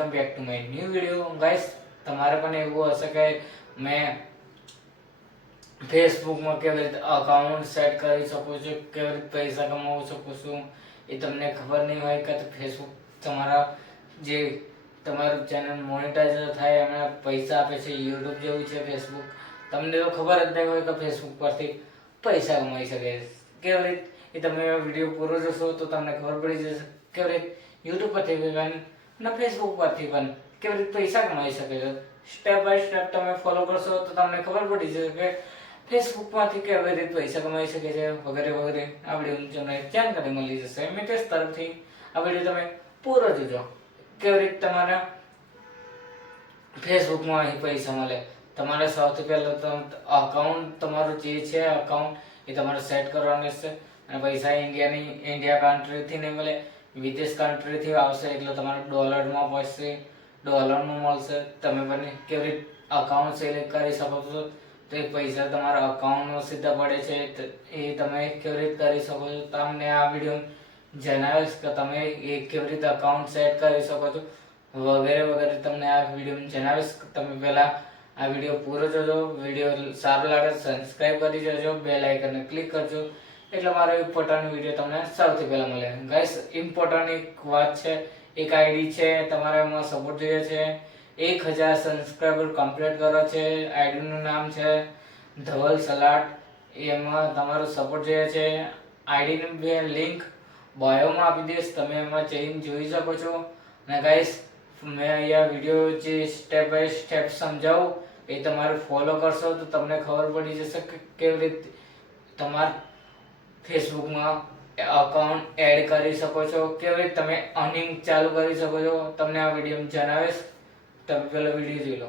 Welcome back to my new video guys. તમારે પણ એવું હશે કે મેં ફેસબુકમાં કેવી રીતે અકાઉન્ટ સેટ કરી શકું છું, કેવી રીતે પૈસા કમાવી શકું છું, એ તમને ખબર નહીં હોય કે ફેસબુક તમારા જે તમારું ચેનલ મોનેટાઇઝ થાય એમાં પૈસા આપે છે. યુટ્યુબ જેવું છે ફેસબુક. તમને તો ખબર જ નહીં હોય કે ફેસબુક પરથી પૈસા કમાઈ શકે. કેવી રીતે એ તમે વિડીયો પૂરો જોશો તો તમને ખબર પડી જશે કેવી રીતે યુટ્યુબ પરથી પણ અને ફેસબુક પરથી પણ કેવી રીતે પૈસા કમાઈ શકે છે. સ્ટેપ બાય સ્ટેપ તમે ફોલો કરશો તો તમને ખબર પડી જશે કે ફેસબુકમાંથી કેવી રીતે પૈસા કમાઈ શકે છે વગેરે વગેરે. આ વિડીયો તમને જાણકારી મળી જશે મિતેશ તરફથી. આ વિડીયો તમે પૂરો જોજો કેવી રીતે તમારા ફેસબુકમાં અહીં પૈસા મળે. તમારે સૌથી પહેલાં અકાઉન્ટ તમારું જે છે અકાઉન્ટ એ તમારે સેટ કરવાનું રહેશે. અને પૈસા ઇન્ડિયા કન્ટ્રીથી નહીં મળે, વિદેશ કન્ટ્રીથી આવશે એટલે તમારે ડોલરમાં પડશે, ડોલરનું મળશે. તમે પણ કેવી રીતે અકાઉન્ટ સિલેક્ટ કરી શકો છો તો એ પૈસા તમારા અકાઉન્ટમાં સીધા પડે છે એ તમે કેવી રીતે કરી શકો છો. તમને આ વિડીયો જણાવીશ કે તમે એ કેવી રીતે અકાઉન્ટ સેટ કરી શકો છો વગેરે વગેરે તમને આ વિડીયો જણાવીશ. તમે પહેલાં આ વિડીયો પૂરો જોજો. વિડીયો સારો લાગે સબસ્ક્રાઈબ કરી દેજો, બેલ આઇકનને ક્લિક કરજો એટલે મારો ઇમ્પોર્ટન્ટ વિડીયો તમને સૌથી પહેલાં મળે. ગાઈસ, ઇમ્પોર્ટન્ટ એક વાત છે, એક આઈડી છે તમારે એમાં સપોર્ટ જોઈએ છે. 1000 સબસ્ક્રાઈબર કમ્પ્લીટ કરો છે. આઈડીનું નામ છે ધવલ સલાડ. એમાં તમારો સપોર્ટ જોઈએ છે. આઈડીની બે લિંક બાયોમાં આપી દઈશ, તમે એમાં જઈને જોઈ શકો છો. અને ગાઈસ, મેં અહીંયા વિડીયો જે સ્ટેપ બાય સ્ટેપ સમજાવું એ તમારે ફોલો કરશો તો તમને ખબર પડી જશે કે કેવી રીતે તમારા ફેસબુકમાં અકાઉન્ટ એડ કરી શકો છો, કેવી રીતે તમે અર્નિંગ ચાલુ કરી શકો છો. તમને આ વિડીયો જણાવીશ. તમે પહેલા વિડીયો જોઈ લો.